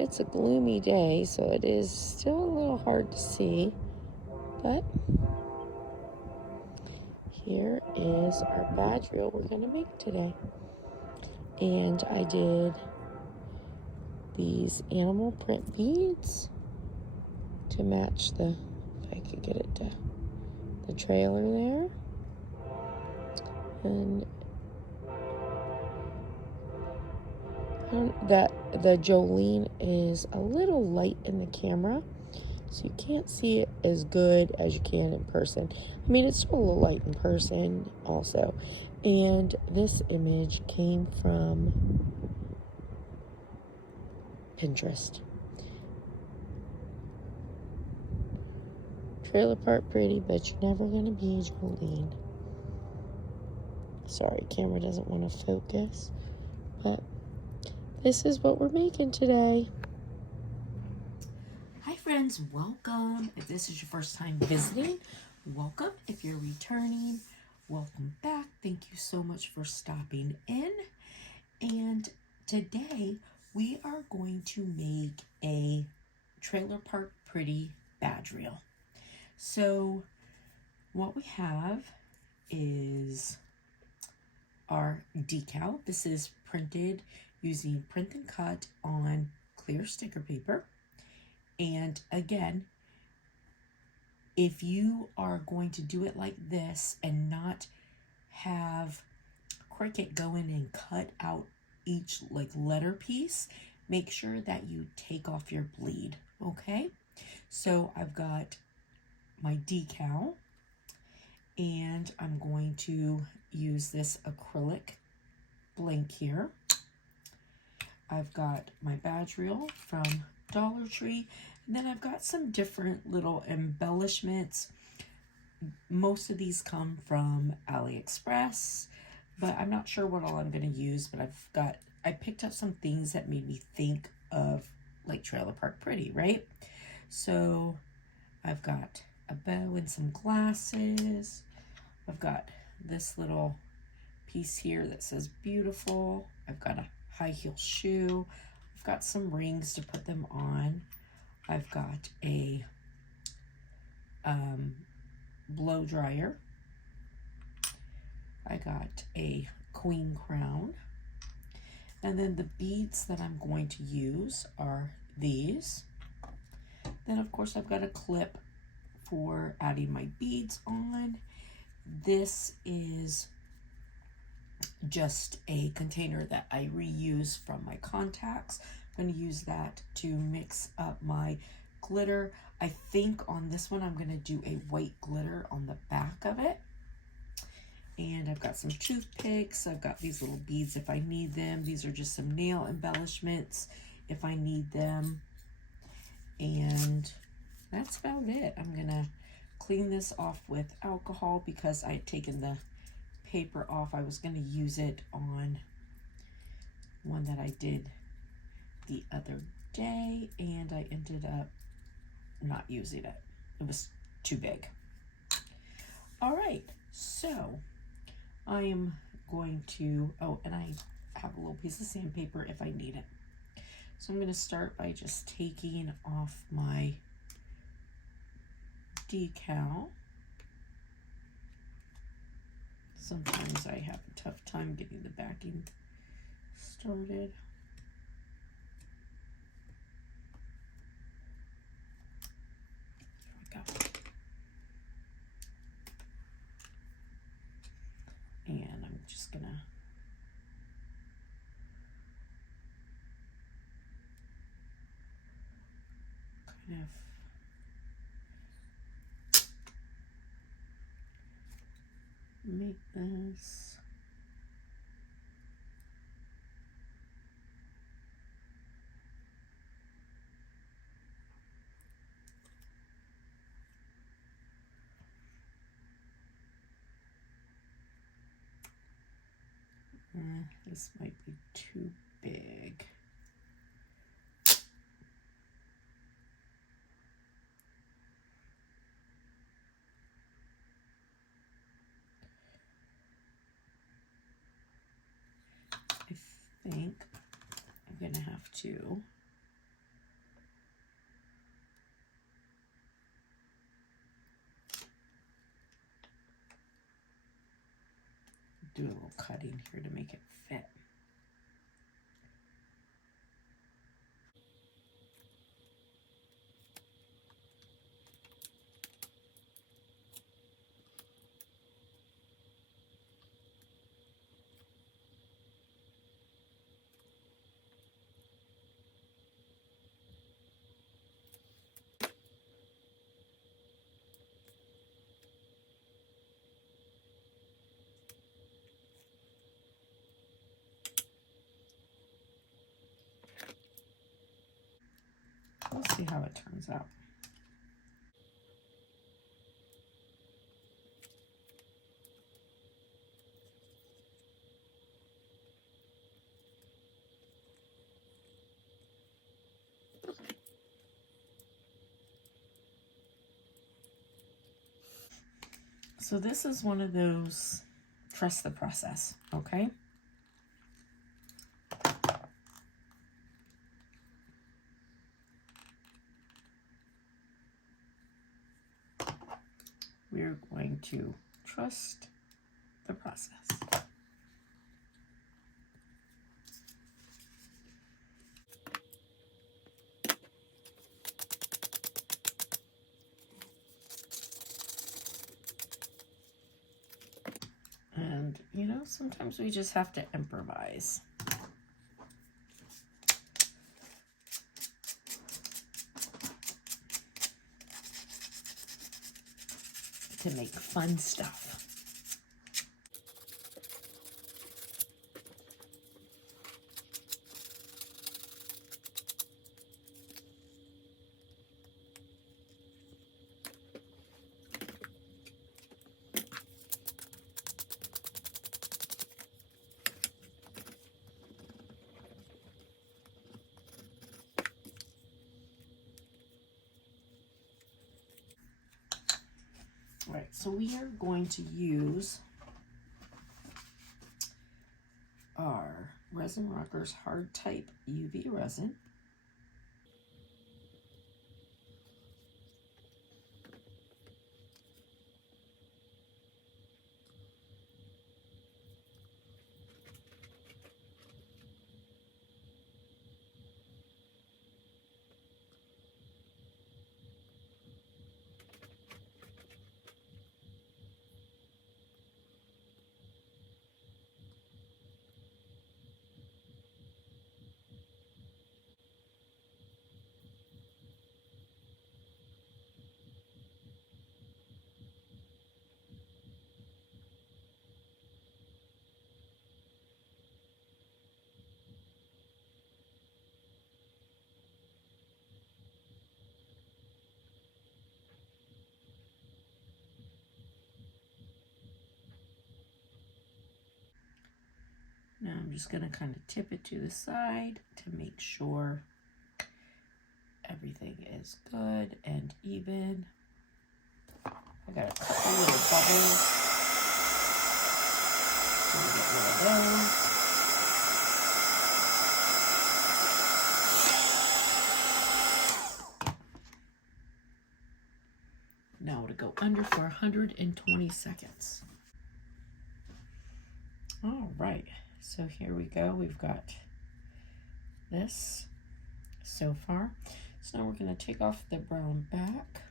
It's a gloomy day, so it is still a little hard to see, but here is our badge reel we're going to make today. And I did these animal print beads to match the, if I could get it to the trailer there. And that the Jolene is a little light in the camera, so you can't see it as good as you can in person. I mean, it's still a little light in person also. And this image came from Pinterest. Trailer Park Pretty, but you're never gonna be Jolene. Sorry, camera doesn't want to focus, but this is what we're making today. Hi friends, welcome. If this is your first time visiting, welcome. If you're returning, welcome back. Thank you so much for stopping in. And today we are going to make a Trailer Park Pretty badge reel. So what we have is our decal. This is printed using print and cut on clear sticker paper. And again, if you are going to do it like this and not have Cricut go in and cut out each like letter piece, make sure that you take off your bleed, okay? So I've got my decal, and I'm going to use this acrylic blank here. I've got my badge reel from Dollar Tree, and then I've got some different little embellishments. Most of these come from AliExpress, but I'm not sure what all I'm going to use, but I picked up some things that made me think of like Trailer Park Pretty, right? So I've got a bow and some glasses. I've got this little piece here that says beautiful. I've got a high heel shoe. I've got some rings to put them on. I've got a blow dryer. I got a queen crown. And then the beads that I'm going to use are these. Then of course I've got a clip for adding my beads on. This is just a container that I reuse from my contacts. I'm going to use that to mix up my glitter. I think on this one I'm going to do a white glitter on the back of it. And I've got some toothpicks. I've got these little beads if I need them. These are just some nail embellishments if I need them. And that's about it. I'm going to clean this off with alcohol because I had taken the paper off. I was going to use it on one that I did the other day, and I ended up not using it. It was too big. All right, so I am going to, oh, and I have a little piece of sandpaper if I need it. So I'm going to start by just taking off my decal. Sometimes I have a tough time getting the backing started. Here we go. And I'm just gonna kind of make this this might be too big. I think I'm gonna have to cutting here to make it fit. We'll see how it turns out. So this is one of those, trust the process, okay? We're going to trust the process. And, you know, sometimes we just have to improvise. To make fun stuff. All right, so we are going to use our Resin Rockers hard type UV resin. Now I'm just going to kind of tip it to the side to make sure everything is good and even. I got a couple little bubbles. So we get rid of those. Now to go under for 120 seconds. All right, so here we go. We've got this so far. So now we're going to take off the brown back.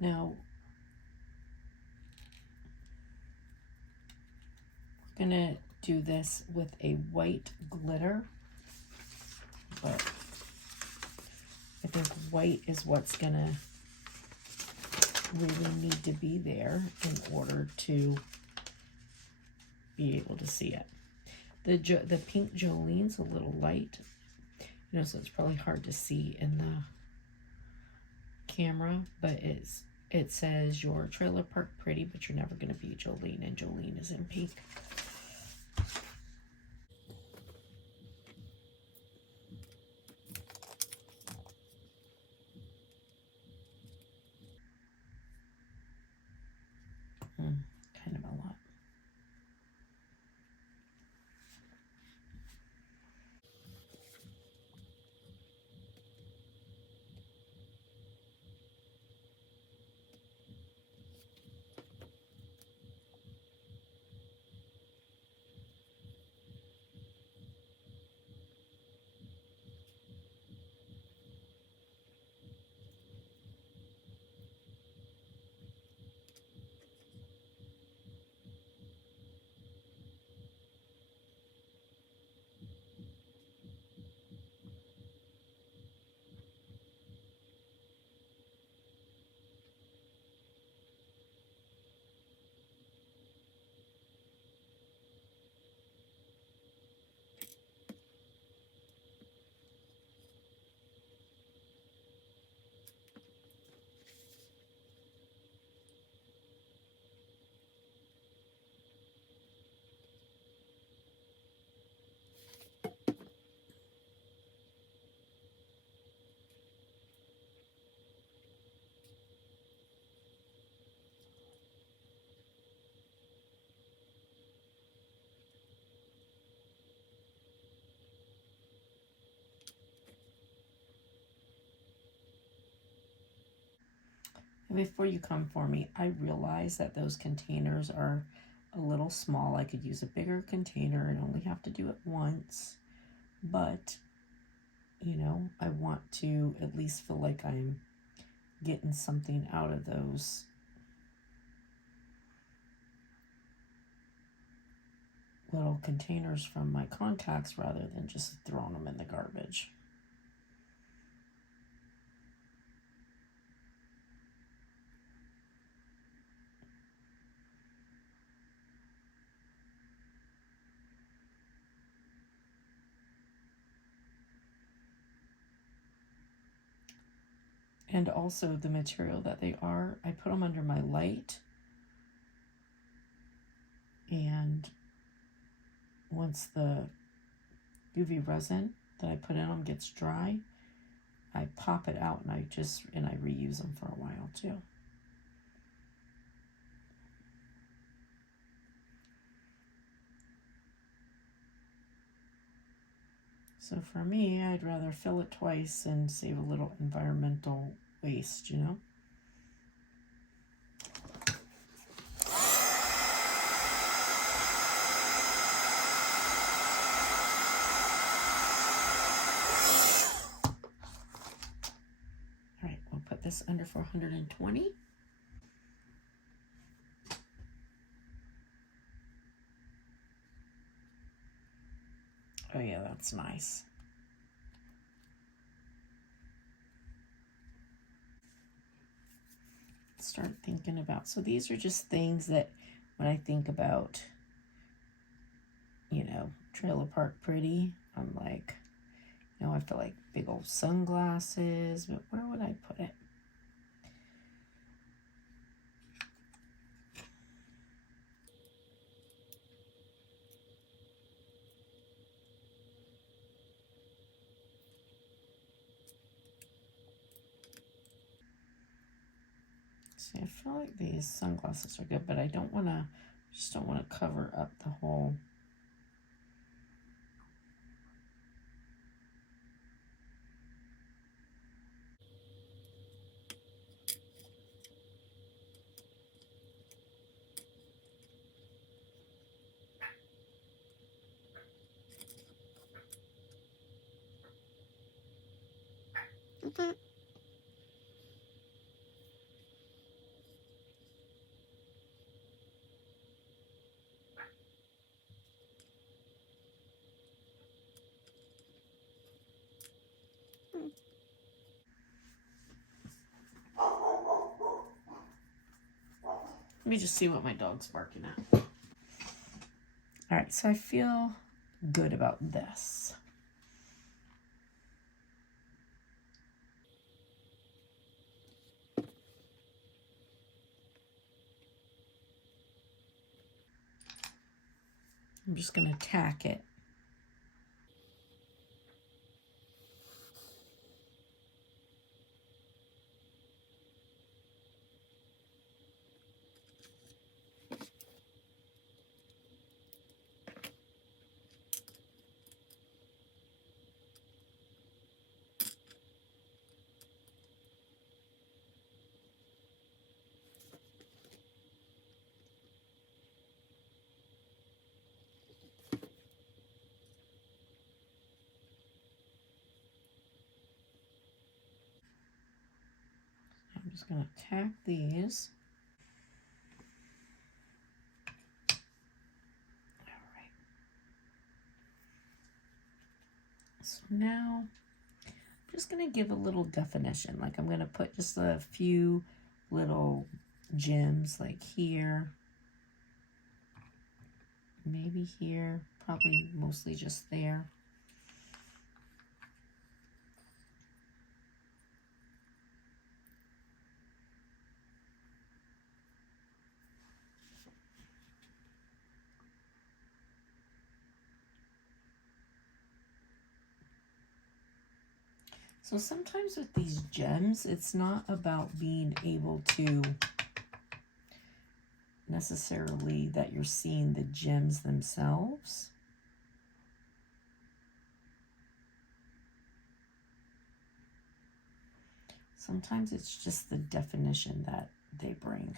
Now, we're gonna do this with a white glitter, but I think white is what's gonna really need to be there in order to be able to see it. The pink Jolene's a little light, you know, so it's probably hard to see in the camera, but it says your trailer park pretty, but you're never going to be Jolene, and Jolene is in pink. Kind of a lot. And before you come for me, I realize that those containers are a little small. I could use a bigger container and only have to do it once. But, you know, I want to at least feel like I'm getting something out of those little containers from my contacts rather than just throwing them in the garbage. And also the material that they are, I put them under my light, and once the UV resin that I put in them gets dry, I pop it out and I reuse them for a while too. So for me, I'd rather fill it twice and save a little environmental waste, you know? All right, we'll put this under 420. Oh yeah, that's nice. Start thinking about, so these are just things that when I think about, you know, trailer park pretty, I'm like, you know, I feel like big old sunglasses, but where would I put it? See, I feel like these sunglasses are good, but I don't want to, just don't want to cover up the whole. Okay. Let me just see what my dog's barking at. All right, so I feel good about this. I'm just going to tack it. just going to tack these. All right. So now I'm just going to give a little definition. Like I'm going to put just a few little gems like here, maybe here, probably mostly just there. So sometimes with these gems, it's not about being able to necessarily that you're seeing the gems themselves. Sometimes it's just the definition that they bring.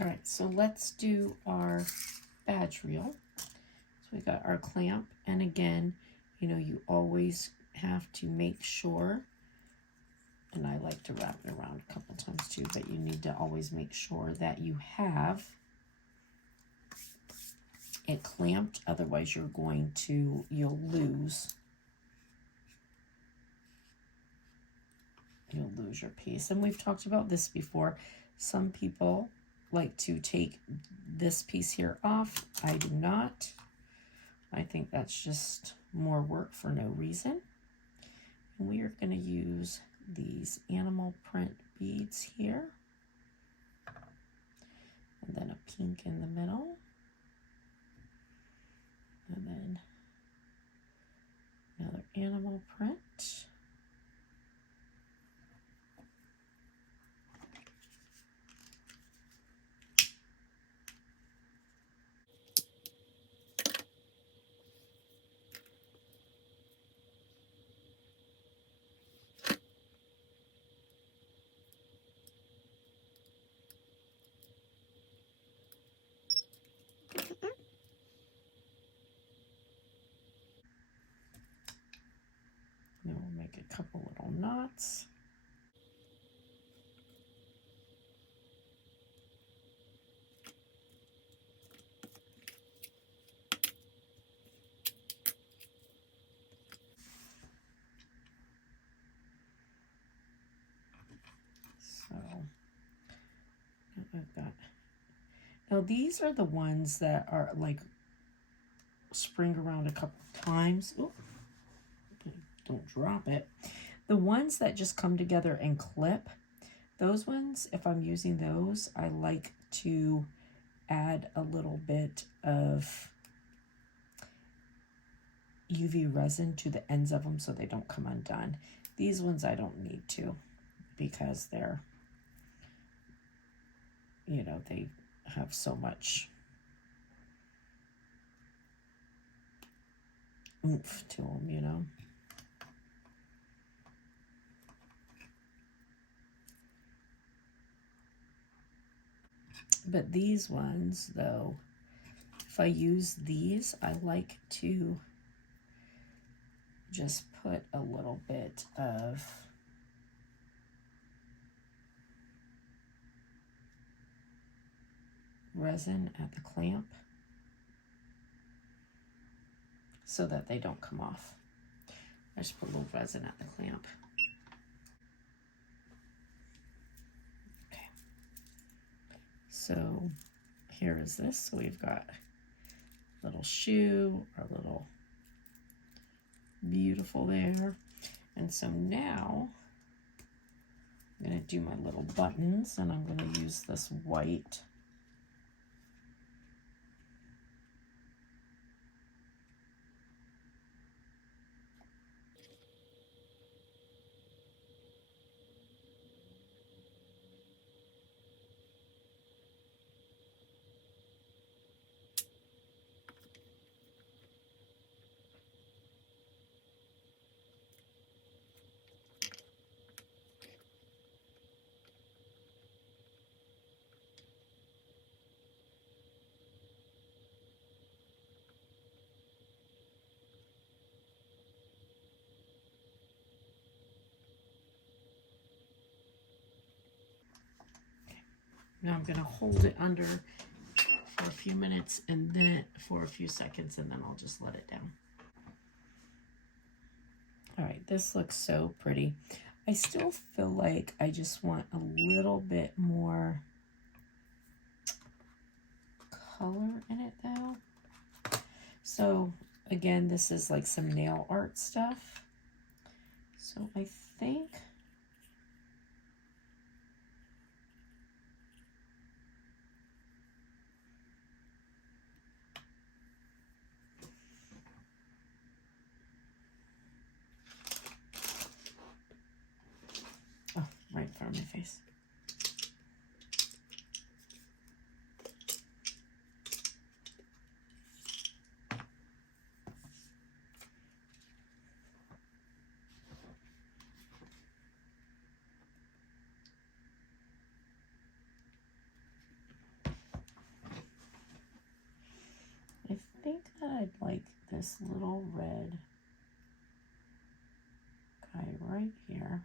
All right, so let's do our badge reel. So we got our clamp, and again, you know, you always have to make sure, and I like to wrap it around a couple times too, but you need to always make sure that you have it clamped, otherwise you'll lose your piece. And we've talked about this before. Some people like to take this piece here off. I do not. I think that's just more work for no reason. And we are going to use these animal print beads here. And then a pink in the middle. And then another animal print. Then we'll make a couple little knots. So I've got, now these are the ones that are like spring around a couple times. Ooh, don't drop it. The ones that just come together and clip, those ones, if I'm using those, I like to add a little bit of UV resin to the ends of them so they don't come undone. These ones I don't need to, because they're, you know, they have so much oomph to them, you know. But these ones, though, if I use these, I like to just put a little bit of resin at the clamp so that they don't come off. I just put a little resin at the clamp. Okay. So here is this. So we've got a little shoe, our little beautiful there. And so now I'm going to do my little buttons, and I'm going to use this white Now I'm going to hold it under for a few minutes and then for a few seconds, and then I'll just let it down. All right, this looks so pretty. I still feel like I just want a little bit more color in it though. So again, this is like some nail art stuff. So I think right in front of my face. I think that I'd like this little red guy right here.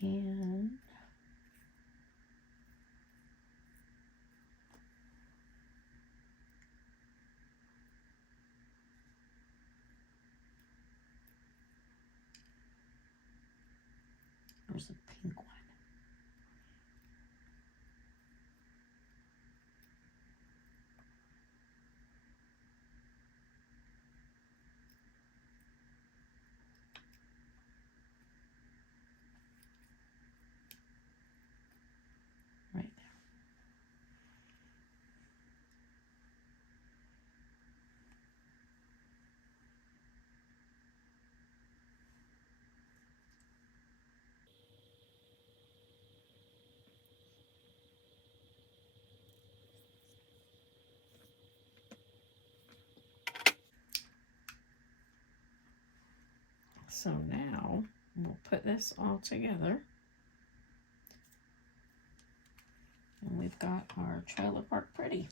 And there's a pink one. Right there. So now we'll put this all together. And we've got our trailer park pretty.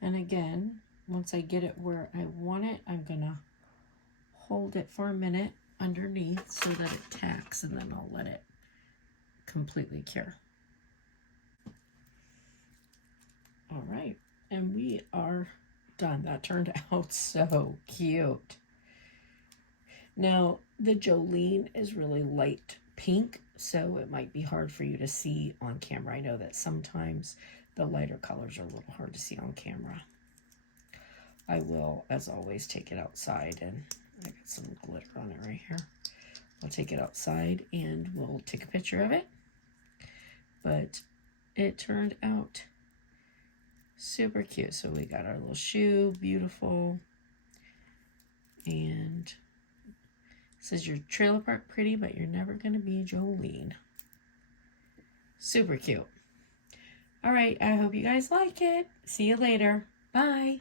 And again, once I get it where I want it, I'm gonna hold it for a minute underneath so that it tacks, and then I'll let it completely cure. All right, and we are done. That turned out so cute. Now, the Jolene is really light pink, so it might be hard for you to see on camera. I know that sometimes the lighter colors are a little hard to see on camera. I will, as always, take it outside, and I got some glitter on it right here. I'll take it outside and we'll take a picture of it. But it turned out super cute. So we got our little shoe, beautiful. And it says your trailer park pretty, but you're never going to be Jolene. Super cute. All right, I hope you guys like it. See you later. Bye.